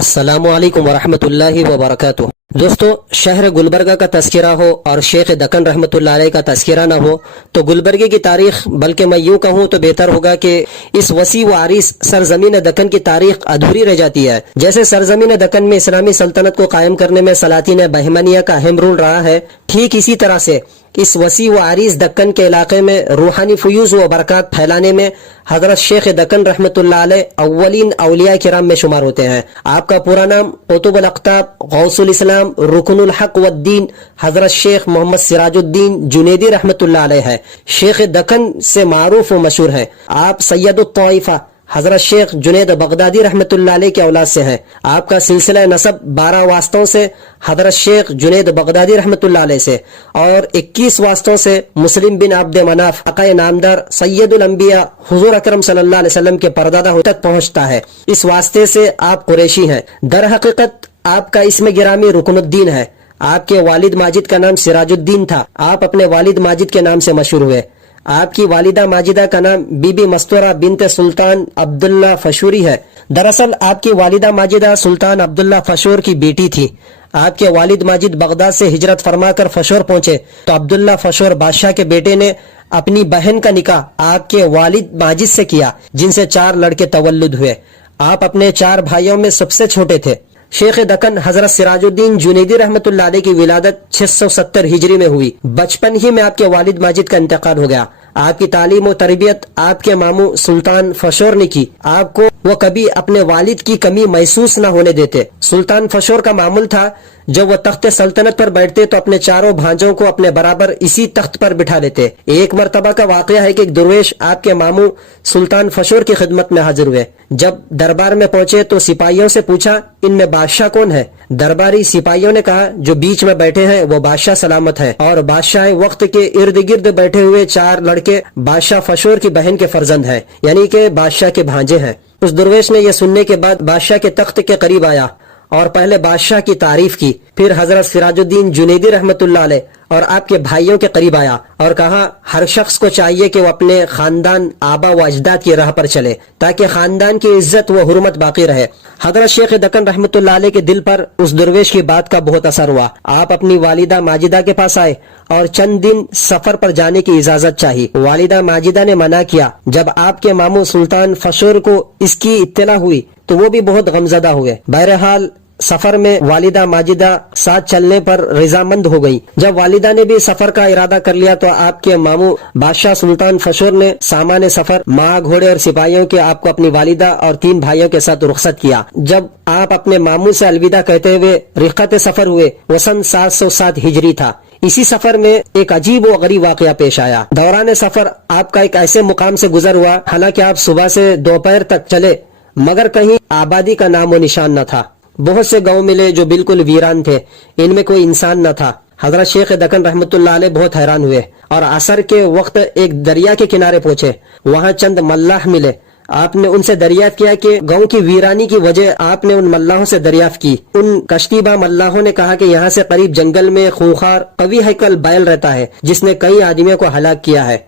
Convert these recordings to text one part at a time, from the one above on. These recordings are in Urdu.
السلام علیکم ورحمۃ اللہ وبرکاتہ۔ دوستو، شہر گلبرگہ کا تذکرہ ہو اور شیخ دکن رحمۃ اللہ علیہ کا تذکرہ نہ ہو تو گلبرگے کی تاریخ، بلکہ میں یوں کہوں تو بہتر ہوگا کہ اس وسیع و عریض سرزمین دکن کی تاریخ ادھوری رہ جاتی ہے۔ جیسے سرزمین دکن میں اسلامی سلطنت کو قائم کرنے میں سلاطین بہمنیہ کا اہم رول رہا ہے، ٹھیک اسی طرح سے اس وسیع و عریض دکن کے علاقے میں روحانی فیوز و برکات پھیلانے میں حضرت شیخ دکن رحمۃ اللہ علیہ اولین اولیاء کرام میں شمار ہوتے ہیں۔ آپ کا پورا نام قطب الاقطاب غوث الاسلام رکن الحق والدین حضرت شیخ محمد سراج الدین جنیدی رحمۃ اللہ علیہ ہے۔ شیخ دکن سے معروف و مشہور ہیں۔ آپ سید الطائفہ حضرت شیخ جنید بغدادی رحمۃ اللہ علیہ کے اولاد سے ہیں۔ آپ کا سلسلہ نسب 12 واسطوں سے حضرت شیخ جنید بغدادی رحمۃ اللہ علیہ سے اور 21 واسطوں سے مسلم بن عبد مناف عقائے نامدار سید الانبیاء حضور اکرم صلی اللہ علیہ وسلم کے پردادا تک پہنچتا ہے۔ اس واسطے سے آپ قریشی ہیں۔ در حقیقت آپ کا اسم گرامی رکن الدین ہے۔ آپ کے والد ماجد کا نام سراج الدین تھا۔ آپ اپنے والد ماجد کے نام سے مشہور ہوئے۔ آپ کی والدہ ماجدہ کا نام بی بی مستورہ بنت سلطان عبداللہ فشوری ہے۔ دراصل آپ کی والدہ ماجدہ سلطان عبداللہ فشور کی بیٹی تھی۔ آپ کے والد ماجد بغداد سے ہجرت فرما کر فشور پہنچے تو عبداللہ فشور بادشاہ کے بیٹے نے اپنی بہن کا نکاح آپ کے والد ماجد سے کیا، جن سے 4 لڑکے تولد ہوئے۔ آپ اپنے 4 بھائیوں میں سب سے چھوٹے تھے۔ شیخ دکن حضرت سراج الدین جنیدی رحمۃ اللہ علیہ کی ولادت 670 ہجری میں ہوئی۔ بچپن ہی میں آپ کے والد ماجد کا انتقال ہو گیا۔ آپ کی تعلیم و تربیت آپ کے ماموں سلطان فشور نے کی۔ آپ کو وہ کبھی اپنے والد کی کمی محسوس نہ ہونے دیتے۔ سلطان فشور کا معمول تھا جب وہ تخت سلطنت پر بیٹھتے تو اپنے 4 بھانجوں کو اپنے برابر اسی تخت پر بٹھا دیتے۔ ایک مرتبہ کا واقعہ ہے کہ ایک درویش آپ کے ماموں سلطان فشور کی خدمت میں حاضر ہوئے۔ جب دربار میں پہنچے تو سپاہیوں سے پوچھا، ان میں بادشاہ کون ہے؟ درباری سپاہیوں نے کہا، جو بیچ میں بیٹھے ہیں وہ بادشاہ سلامت ہے، اور بادشاہ وقت کے ارد گرد بیٹھے ہوئے 4 لڑکے بادشاہ فشور کی بہن کے فرزند ہیں، یعنی کہ بادشاہ کے بھانجے ہیں۔ اس درویش نے یہ سننے کے بعد بادشاہ کے تخت کے قریب آیا اور پہلے بادشاہ کی تعریف کی، پھر حضرت سراج الدین جنیدی رحمۃ اللہ علیہ اور آپ کے بھائیوں کے قریب آیا اور کہا، ہر شخص کو چاہیے کہ وہ اپنے خاندان آبا و اجداد کی راہ پر چلے تاکہ خاندان کی عزت و حرمت باقی رہے۔ حضرت شیخ دکن رحمۃ اللہ علیہ کے دل پر اس درویش کی بات کا بہت اثر ہوا۔ آپ اپنی والدہ ماجدہ کے پاس آئے اور چند دن سفر پر جانے کی اجازت چاہی۔ والدہ ماجدہ نے منع کیا۔ جب آپ کے ماموں سلطان فشور کو اس کی اطلاع ہوئی تو وہ بھی بہت غمزدہ ہوئے۔ بہرحال سفر میں والدہ ماجدہ ساتھ چلنے پر رضامند ہو گئی۔ جب والدہ نے بھی سفر کا ارادہ کر لیا تو آپ کے ماموں بادشاہ سلطان فشور نے سامان سفر، ماہ گھوڑے اور سپاہیوں کے آپ کو اپنی والدہ اور 3 بھائیوں کے ساتھ رخصت کیا۔ جب آپ اپنے ماموں سے الوداع کہتے ہوئے رخت سفر ہوئے، وہ سن 707 ہجری تھا۔ اسی سفر میں ایک عجیب و غریب واقعہ پیش آیا۔ دوران سفر آپ کا ایک ایسے مقام سے گزر ہوا، حالانکہ آپ صبح سے دوپہر تک چلے مگر کہیں آبادی کا نام و نشان نہ تھا۔ بہت سے گاؤں ملے جو بالکل ویران تھے، ان میں کوئی انسان نہ تھا۔ حضرت شیخ دکن رحمۃ اللہ علیہ بہت حیران ہوئے اور عصر کے وقت ایک دریا کے کنارے پہنچے۔ وہاں چند ملاح ملے۔ آپ نے ان سے دریافت کیا کہ گاؤں کی ویرانی کی وجہ آپ نے ان ملاحوں سے دریافت کی۔ ان کشتی با ملاحوں نے کہا کہ یہاں سے قریب جنگل میں خونخوار قوی ہیکل بیل رہتا ہے جس نے کئی آدمیوں کو ہلاک کیا ہے،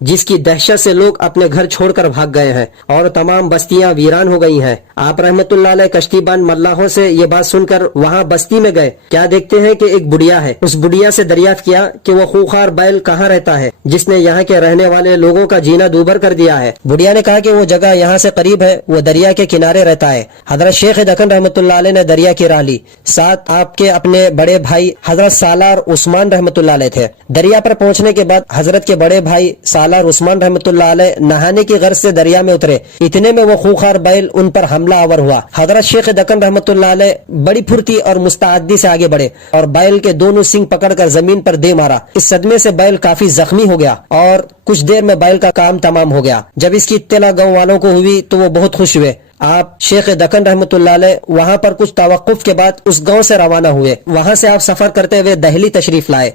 جس کی دہشت سے لوگ اپنے گھر چھوڑ کر بھاگ گئے ہیں اور تمام بستیاں ویران ہو گئی ہیں۔ آپ رحمت اللہ علیہ کشتی بان ملاحوں سے یہ بات سن کر وہاں بستی میں گئے۔ کیا دیکھتے ہیں کہ ایک بڑھیا ہے۔ اس بڑھیا سے دریافت کیا کہ وہ خونخوار بیل کہاں رہتا ہے جس نے یہاں کے رہنے والے لوگوں کا جینا دوبھر کر دیا ہے۔ بڑھیا نے کہا کہ وہ جگہ یہاں سے قریب ہے، وہ دریا کے کنارے رہتا ہے۔ حضرت شیخ دکن رحمت اللہ علیہ نے دریا کی راہ لی۔ ساتھ آپ کے اپنے بڑے بھائی حضرت سالار عثمان رحمت اللہ علیہ تھے۔ دریا پر پہنچنے کے بعد حضرت کے بڑے بھائی سالار عثمان رحمت اللہ علیہ نہانے کی غرض سے دریا میں اترے۔ اتنے میں وہ خونخوار بیل ان پر حملہ آور ہوا۔ حضرت شیخ دکن رحمت اللہ علیہ بڑی پھرتی اور مستعدی سے آگے بڑھے اور بیل کے دونوں سنگ پکڑ کر زمین پر دے مارا۔ اس صدمے سے بیل کافی زخمی ہو گیا اور کچھ دیر میں بیل کا کام تمام ہو گیا۔ جب اس کی اطلاع گاؤں والوں کو ہوئی تو وہ بہت خوش ہوئے۔ آپ شیخ دکن رحمت اللہ علیہ وہاں پر کچھ توقف کے بعد اس گاؤں سے روانہ ہوئے۔ وہاں سے آپ سفر کرتے ہوئے دہلی تشریف لائے۔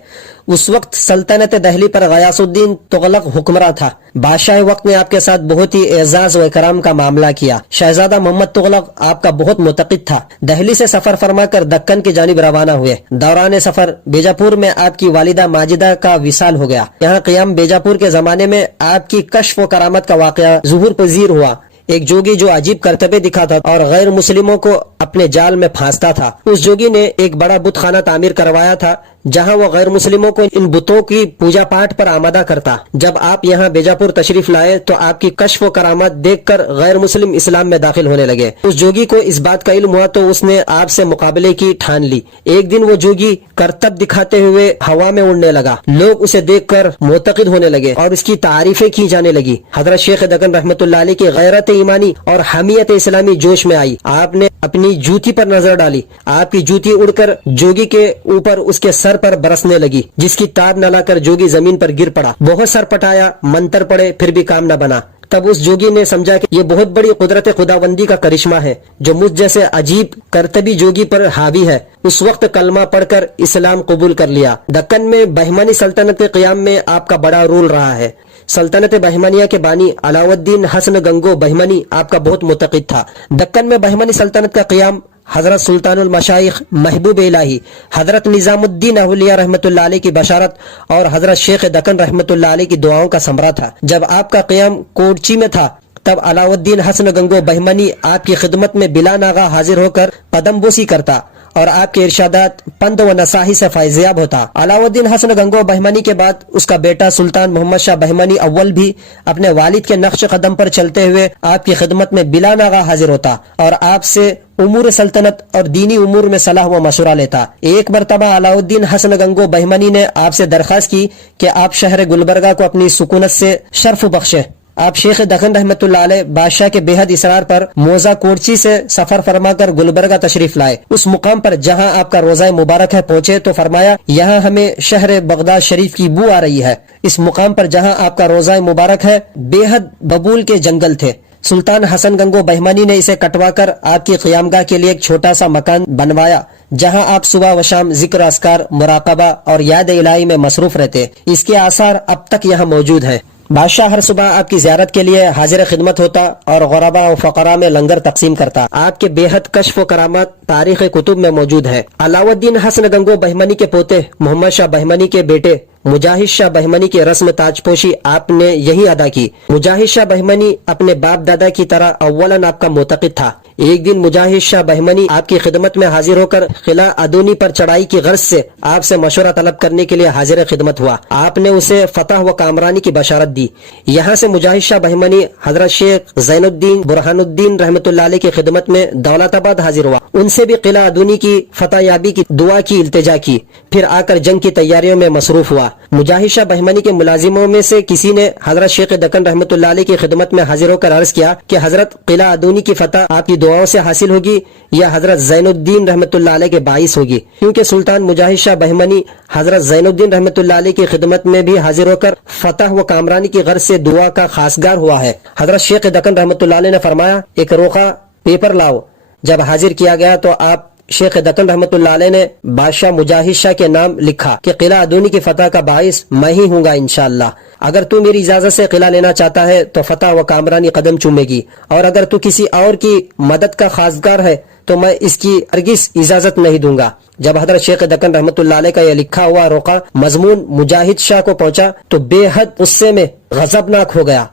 اس وقت سلطنت دہلی پر غیاث الدین تغلق حکمراں تھا۔ بادشاہ وقت نے آپ کے ساتھ بہت ہی اعزاز و اکرام کا معاملہ کیا۔ شہزادہ محمد تغلق آپ کا بہت متقد تھا۔ دہلی سے سفر فرما کر دکن کی جانب روانہ ہوئے۔ دوران سفر بیجاپور میں آپ کی والدہ ماجدہ کا وصال ہو گیا۔ یہاں قیام بیجاپور کے زمانے میں آپ کی کشف و کرامت کا واقعہ ظہور پذیر ہوا۔ ایک جوگی جو عجیب کرتبے دکھاتا اور غیر مسلموں کو اپنے جال میں پھانستا تھا، اس جوگی نے ایک بڑا بت خانہ تعمیر کروایا تھا جہاں وہ غیر مسلموں کو ان بتوں کی پوجا پاٹ پر آمادہ کرتا۔ جب آپ یہاں بیجاپور تشریف لائے تو آپ کی کشف و کرامات دیکھ کر غیر مسلم اسلام میں داخل ہونے لگے۔ اس جوگی کو اس بات کا علم ہوا تو اس نے آپ سے مقابلے کی ٹھان لی۔ ایک دن وہ جوگی کرتب دکھاتے ہوئے ہوا میں اڑنے لگا، لوگ اسے دیکھ کر معتقد ہونے لگے اور اس کی تعریفیں کی جانے لگی۔ حضرت شیخ دکن رحمت اللہ علیہ کی غیرت ایمانی اور حمیت اسلامی جوش میں آئی۔ آپ نے اپنی جوتی پر نظر ڈالی، آپ کی جوتی اڑ کر جوگی کے اوپر اس کے سر پر برسنے لگی، جس کی تاب نہ لا کر جوگی زمین پر گر پڑا۔ بہت سر پٹایا، منتر پڑے، پھر بھی کام نہ بنا۔ تب اس جوگی نے سمجھا کہ یہ بہت بڑی قدرت خداوندی کا کرشمہ ہے جو مجھ جیسے عجیب کرتبی جوگی پر حاوی ہے۔ اس وقت کلمہ پڑھ کر اسلام قبول کر لیا۔ دکن میں بہمانی سلطنت کے قیام میں آپ کا بڑا رول رہا ہے۔ سلطنت بہمانیہ کے بانی علاؤ الدین حسن گنگو بہمانی آپ کا بہت متقد تھا۔ دکن میں بہمانی سلطنت کا قیام حضرت سلطان المشائخ محبوب الہی حضرت نظام الدین اولیاء رحمت اللہ علیہ کی بشارت اور حضرت شیخ دکن رحمت اللہ علیہ کی دعاؤں کا ثمرہ تھا۔ جب آپ کا قیام کوٹچی میں تھا تب علاؤ الدین حسن گنگو بہمانی آپ کی خدمت میں بلا ناغہ حاضر ہو کر قدم بوسی کرتا اور آپ کے ارشادات پند و نصاحی سے فیضیاب ہوتا۔ علاؤ الدین حسن گنگو بہمانی کے بعد اس کا بیٹا سلطان محمد شاہ بہمانی اول بھی اپنے والد کے نقش قدم پر چلتے ہوئے آپ کی خدمت میں بلا ناغہ حاضر ہوتا اور آپ سے امور سلطنت اور دینی امور میں صلاح و مشورہ لیتا۔ ایک مرتبہ علاؤ الدین حسن گنگو بہمانی نے آپ سے درخواست کی کہ آپ شہر گلبرگہ کو اپنی سکونت سے شرف بخشیں۔ آپ شیخ دکن رحمت اللہ علیہ بادشاہ کے بے حد اصرار پر موزہ کوٹچی سے سفر فرما کر گلبرگہ تشریف لائے۔ اس مقام پر جہاں آپ کا روضہ مبارک ہے پہنچے تو فرمایا یہاں ہمیں شہر بغداد شریف کی بو آ رہی ہے۔ اس مقام پر جہاں آپ کا روضہ مبارک ہے بے حد ببول کے جنگل تھے۔ سلطان حسن گنگو بہمانی نے اسے کٹوا کر آپ کی قیامگاہ کے لیے ایک چھوٹا سا مکان بنوایا جہاں آپ صبح و شام ذکر اذکار مراقبہ اور یاد الہی میں مصروف رہتے۔ اس کے آثار اب تک یہاں موجود ہیں۔ بادشاہ ہر صبح آپ کی زیارت کے لیے حاضر خدمت ہوتا اور غربا و فقراء میں لنگر تقسیم کرتا۔ آپ کے بے حد کشف و کرامات تاریخ کتب میں موجود ہے۔ علاؤ الدین حسن گنگو بہمانی کے پوتے محمد شاہ بہمانی کے بیٹے مجاہد شاہ بہمانی کی رسم تاج پوشی آپ نے یہی ادا کی۔ مجاہد شاہ بہمانی اپنے باپ دادا کی طرح اولاً آپ کا معتقد تھا۔ ایک دن مجاہد شاہ بہمانی آپ کی خدمت میں حاضر ہو کر قلعہ ادونی پر چڑھائی کی غرض سے آپ سے مشورہ طلب کرنے کے لیے حاضر خدمت ہوا۔ آپ نے اسے فتح و کامرانی کی بشارت دی۔ یہاں سے مجاہد شاہ بہمانی حضرت شیخ زین الدین برہان الدین رحمت اللہ علیہ کی خدمت میں دولت آباد حاضر ہوا۔ ان سے بھی قلعہ ادونی کی فتح یابی کی دعا کی التجا کی، پھر آ کر جنگ کی تیاریوں میں مصروف ہوا۔ مجاہد شاہ بہمانی کے ملازموں میں سے کسی نے حضرت شیخ دکن رحمت اللہ علیہ کی خدمت میں حاضر ہو کر عرض کیا کہ حضرت قلعہ ادونی کی فتح آپ کی دعاؤں سے حاصل ہوگی یا حضرت زین الدین رحمت اللہ علیہ کے باعث ہوگی، کیونکہ سلطان مجاہد شاہ بہمانی حضرت زین الدین رحمت اللہ علیہ کی خدمت میں بھی حاضر ہو کر فتح و کامرانی کی غرض سے دعا کا خاصگار ہوا ہے۔ حضرت شیخ دکن رحمت اللہ علیہ نے فرمایا ایک روخہ پیپر لاؤ۔ جب حاضر کیا گیا تو آپ شیخ دکن رحمت اللہ علیہ نے بادشاہ مجاہد شاہ کے نام لکھا کہ قلعہ ادونی کی فتح کا باعث میں ہی ہوں گا انشاءاللہ۔ اگر تو میری اجازت سے قلعہ لینا چاہتا ہے تو فتح و کامرانی قدم چومے گی، اور اگر تو کسی اور کی مدد کا خاصگار ہے تو میں اس کی ہرگز اجازت نہیں دوں گا۔ جب حضرت شیخ دکن رحمت اللہ علیہ کا یہ لکھا ہوا روقہ مضمون مجاہد شاہ کو پہنچا تو بے حد غصے میں غضبناک ہو گیا۔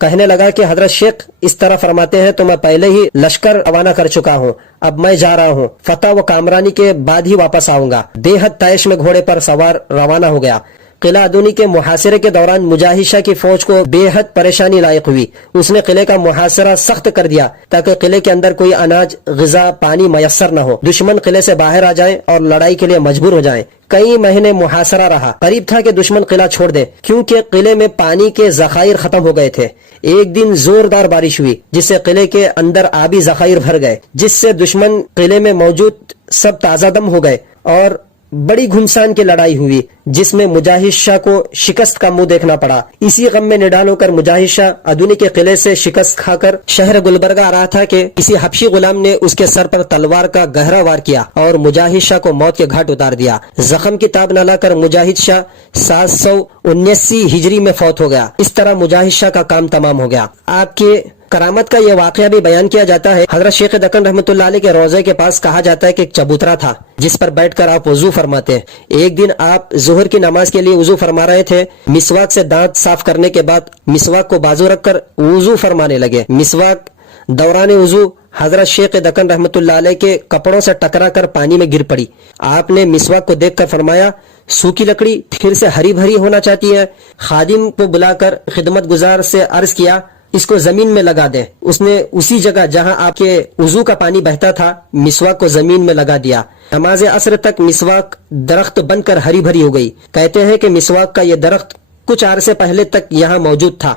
کہنے لگا کہ حضرت شیخ اس طرح فرماتے ہیں تو میں پہلے ہی لشکر روانہ کر چکا ہوں، اب میں جا رہا ہوں، فتح و کامرانی کے بعد ہی واپس آؤں گا۔ بے حد طیش میں گھوڑے پر سوار روانہ ہو گیا۔ قلعہ ادونی کے محاصرے کے دوران مجاہد شاہ کی فوج کو بے حد پریشانی لاحق ہوئی۔ اس نے قلعے کا محاصرہ سخت کر دیا تاکہ قلعے کے اندر کوئی اناج، غذا، پانی میسر نہ ہو، دشمن قلعے سے باہر آ جائیں اور لڑائی کے لیے مجبور ہو جائیں۔ کئی مہینے محاصرہ رہا، قریب تھا کہ دشمن قلعہ چھوڑ دے کیونکہ قلعے میں پانی کے ذخائر ختم ہو گئے تھے۔ ایک دن زوردار بارش ہوئی جس سے قلعے کے اندر آبی ذخائر بھر گئے، جس سے دشمن قلعے میں موجود سب تازہ دم ہو گئے اور بڑی گھمسان کی لڑائی ہوئی جس میں مجاہد شاہ کو شکست کا منہ دیکھنا پڑا۔ اسی غم میں نڈال ہو کر مجاہد شاہ ادونی کے قلعے سے شکست کھا کر شہر گلبرگہ آ رہا تھا کہ کسی حبشی غلام نے اس کے سر پر تلوار کا گہرا وار کیا اور مجاہد شاہ کو موت کے گھاٹ اتار دیا۔ زخم کی تاب نہ لا کر مجاہد شاہ 779 ہجری میں فوت ہو گیا۔ اس طرح مجاہد شاہ کا کام تمام ہو گیا۔ آپ کے کرامت کا یہ واقعہ بھی بیان کیا جاتا ہے۔ حضرت شیخ دکن رحمت اللہ علیہ کے روضے کے پاس کہا جاتا ہے کہ ایک چبوترا تھا جس پر بیٹھ کر آپ وضو فرماتے۔ ایک دن آپ ظہر کی نماز کے لیے وضو فرما رہے تھے، مسواک سے دانت صاف کرنے کے بعد مسواک کو بازو رکھ کر وضو فرمانے لگے۔ مسواک دوران وضو حضرت شیخ دکن رحمۃ اللہ علیہ کے کپڑوں سے ٹکرا کر پانی میں گر پڑی. آپ نے مسواک کو دیکھ کر فرمایا سوکھی لکڑی پھر سے ہری بھری ہونا چاہتی ہے. خادم کو بلا کر خدمت گزار سے عرض کیا اس کو زمین میں لگا دے. اس نے اسی جگہ جہاں آپ کے وضو کا پانی بہتا تھا مسواک کو زمین میں لگا دیا. نماز عصر تک مسواک درخت بن کر ہری بھری ہو گئی. کہتے ہیں کہ مسواک کا یہ درخت کچھ عرصے پہلے تک یہاں موجود تھا،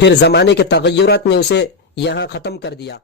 پھر زمانے کے تغیرات نے اسے یہاں ختم کر دیا.